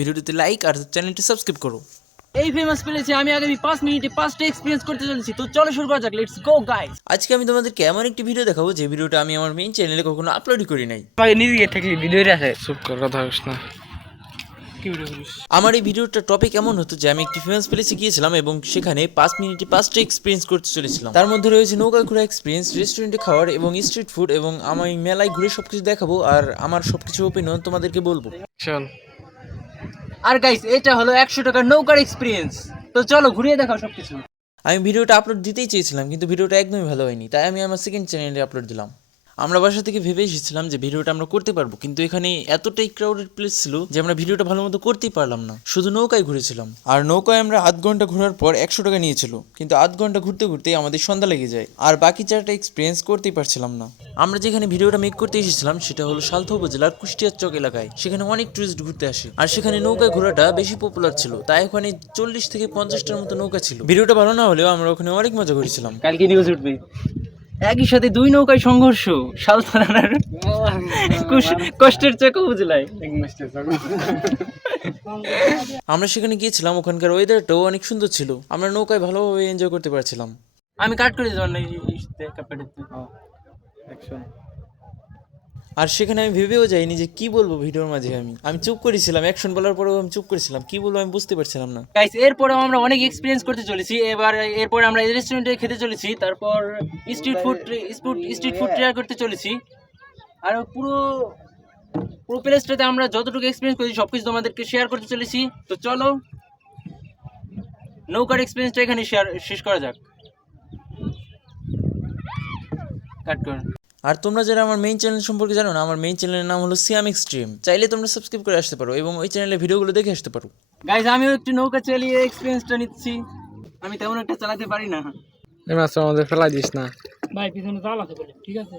ভিডিওটিতে লাইক আর চ্যানেলটি সাবস্ক্রাইব করো। এই ফেমাস প্লেসে আমি আগামী পাঁচ মিনিটে পাঁচটা এক্সপিরিয়েন্স করতে চলেছি। তো চলো শুরু করা যাক লেটস গো গাইস আজকে আমি তোমাদেরকে এমন একটি ভিডিও দেখাবো যে ভিডিওটা আমি আমার মেইন চ্যানেলে কখনো আপলোডই করি নাই। আগে নিজে থেকে ভিডিওতে আছে। চুপ কর কথা হোস না। ভিডিও আমার এই ভিডিওটা টপিক এমন হতো যে আমি একটি ফেমাস প্লেসে গিয়েছিলাম এবং সেখানে পাঁচ মিনিটে পাঁচটা এক্সপিরিয়েন্স করতে চলেছিলাম। তার মধ্যে রয়েছে নৌকা ঘোরা এক্সপিরিয়েন্স রেস্টুরেন্টে খাওয়ার এবং স্ট্রিট ফুড এবং আমি মেলায় ঘুরে সবকিছু দেখাবো আর আমার সবকিছু ওপিনিয়ন তোমাদেরকে বলব। চল আর গাইস এটা হলো একশো টাকার নৌকার এক্সপিরিয়েন্স তো চলো ঘুরিয়ে দেখাও সবকিছু। আমি ভিডিওটা আপলোড দিতেই চেয়েছিলাম, কিন্তু ভিডিওটা একদমই ভালো হয়নি, তাই আমি আমার সেকেন্ড চ্যানেলে আপলোড দিলাম। আমরা বাসা থেকে ভেবে এসেছিলাম যে ভিডিওটা আমরা করতে পারব কিন্তু এখানে এতটাই ক্রাউডেড প্লেস ছিল যে আমরা ভিডিওটা ভালো মতো করতেই পারলাম না। শুধু নৌকায় ঘুরেছিলাম। আর নৌকায় আমরা আধ ঘণ্টা ঘোরার পর একশো টাকা নিয়েছিল কিন্তু আধ ঘণ্টা ঘুরতে ঘুরতে আমাদের সন্ধ্যা লেগে যায় আর বাকি চারটা এক্সপিরিয়েন্স করতেই পারছিলাম না। আমরা যেখানে ভিডিওটা মেক করতে এসেছিলাম সেটা হলো সালথা উপজেলার কুষ্টিয়ার চক এলাকায়। সেখানে অনেক টুরিস্ট ঘুরতে আসে আর সেখানে নৌকায় ঘোরাটা বেশি পপুলার ছিল তাই ওখানে চল্লিশ থেকে পঞ্চাশটার মতো নৌকা ছিল। ভিডিওটা ভালো না হলেও আমরা ওখানে অনেক মজা করেছিলাম। কালকে নিউজ উঠবে। একই সাথে দুই নৌকায় সংঘর্ষ সালতানার কষ্টের চক বুঝলাই। আমরা সেখানে গিয়েছিলাম ওখানকার ওয়েদারটাও অনেক সুন্দর ছিল। আমরা নৌকায় ভালোভাবে এনজয় করতে পারছিলাম। আমি কাট করে দিলাম না এই- এই ইসতে, কাপড়েতে। আর সেখানে আমি ভেবেও যাইনি যে কি বলব ভিডিওর মাঝে আমি। আমি চুপ করেছিলাম অ্যাকশন বলার পরেও আমি চুপ করেছিলাম। কি বলব আমি বুঝতে পারছিলাম না। গাইস এরপরেও আমরা অনেক এক্সপিরিয়েন্স করতে চলেছি। এবার এরপরে আমরা রেস্টুরেন্টে খেতে চলেছি, তারপর street food street food try করতে চলেছি। আর পুরো পুরো প্লেসটাতে আমরা যতটুকু এক্সপিরিয়েন্স করেছি সব কিছু তোমাদেরকে শেয়ার করতে চলেছি। তো চলো, নৌকার এক্সপিরিয়েন্সটা এখানে শেয়ার শেষ করা যাক। কাট কর আর তোমরা যারা আমার মেইন চ্যানেল সম্পর্কে জানো না আমার মেইন চ্যানেলের নাম হলো সিয়াম এক্সট্রিম চাইলে তোমরা সাবস্ক্রাইব করে আসতে পারো এবং ওই চ্যানেলে ভিডিওগুলো দেখে আসতে পারো। গাইস আমিও একটু নৌকা চালিয়ে এক্সপিরিয়েন্সটা নিচ্ছি। আমি তেমন একটা চালাতে পারি না। এই মাছ আমাদের ফেলাই দিস না। ভাই পিছনে জাল আছে বলে ঠিক আছে?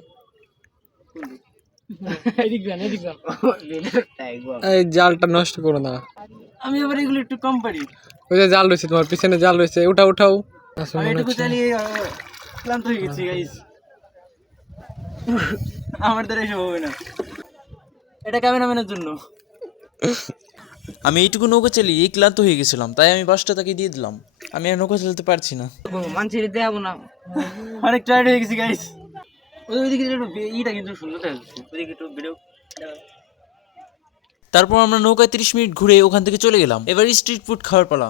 এদিক যান এদিক যান। এই জালটা নষ্ট করো না। আমি এবার এগুলো একটু কম পারি। ওই যে জাল রয়েছে তোমার পিছনে জাল রয়েছে। ওটা উঠাও। আমি এটুকু চালিয়ে ক্লান্ত হয়ে গেছি গাইস আমার দ্বারা এসব হবে না। এটা ক্যামেরাম্যানের জন্য আমি এইটুকু নৌকা চালিয়ে ক্লান্ত হয়ে গেছিলাম তাই আমি বাসটা তাকে দিয়ে দিলাম। আমি আর নৌকা চালাতে পারছি না। মানুষের দেখাবো না। অনেক টায়ার্ড হয়ে গেছি গাইস ওইদিকে একটু ইটা কিন্তু সুন্দর দেখাচ্ছে ওইদিকে একটু ভিডিও তারপর আমরা নৌকায় তিরিশ মিনিট ঘুরে ওখান থেকে চলে গেলাম এবার স্ট্রিট ফুড খাওয়ার পালা।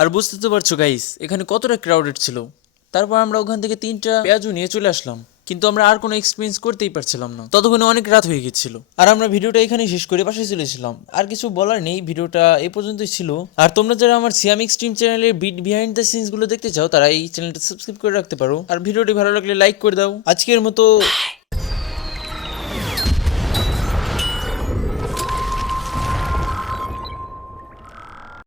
আর বুঝতে তো পারছ গাইস এখানে কতটা ক্রাউডেড ছিল। তারপর আমরা ওখান থেকে তিনটা পেঁয়াজু নিয়ে চলে আসলাম। কিন্তু আমরা আর কোনো এক্সপিরিয়েন্স করতেই পারছিলাম না। ততক্ষণে অনেক রাত হয়ে গেছিল আর আমরা ভিডিওটা এখানে শেষ করে পাশে চলেছিলাম আর কিছু বলার নেই, ভিডিওটা এ পর্যন্তই ছিল। আর তোমরা যারা আমার সিয়াম এক্সট্রিম চ্যানেলের বিট বিহাইন্ড দ্য সিনসগুলো দেখতে চাও, তারা এই চ্যানেলটা সাবস্ক্রাইব করে রাখতে পারো। আর ভিডিওটি ভালো লাগলে লাইক করে দাও। আজকের মতো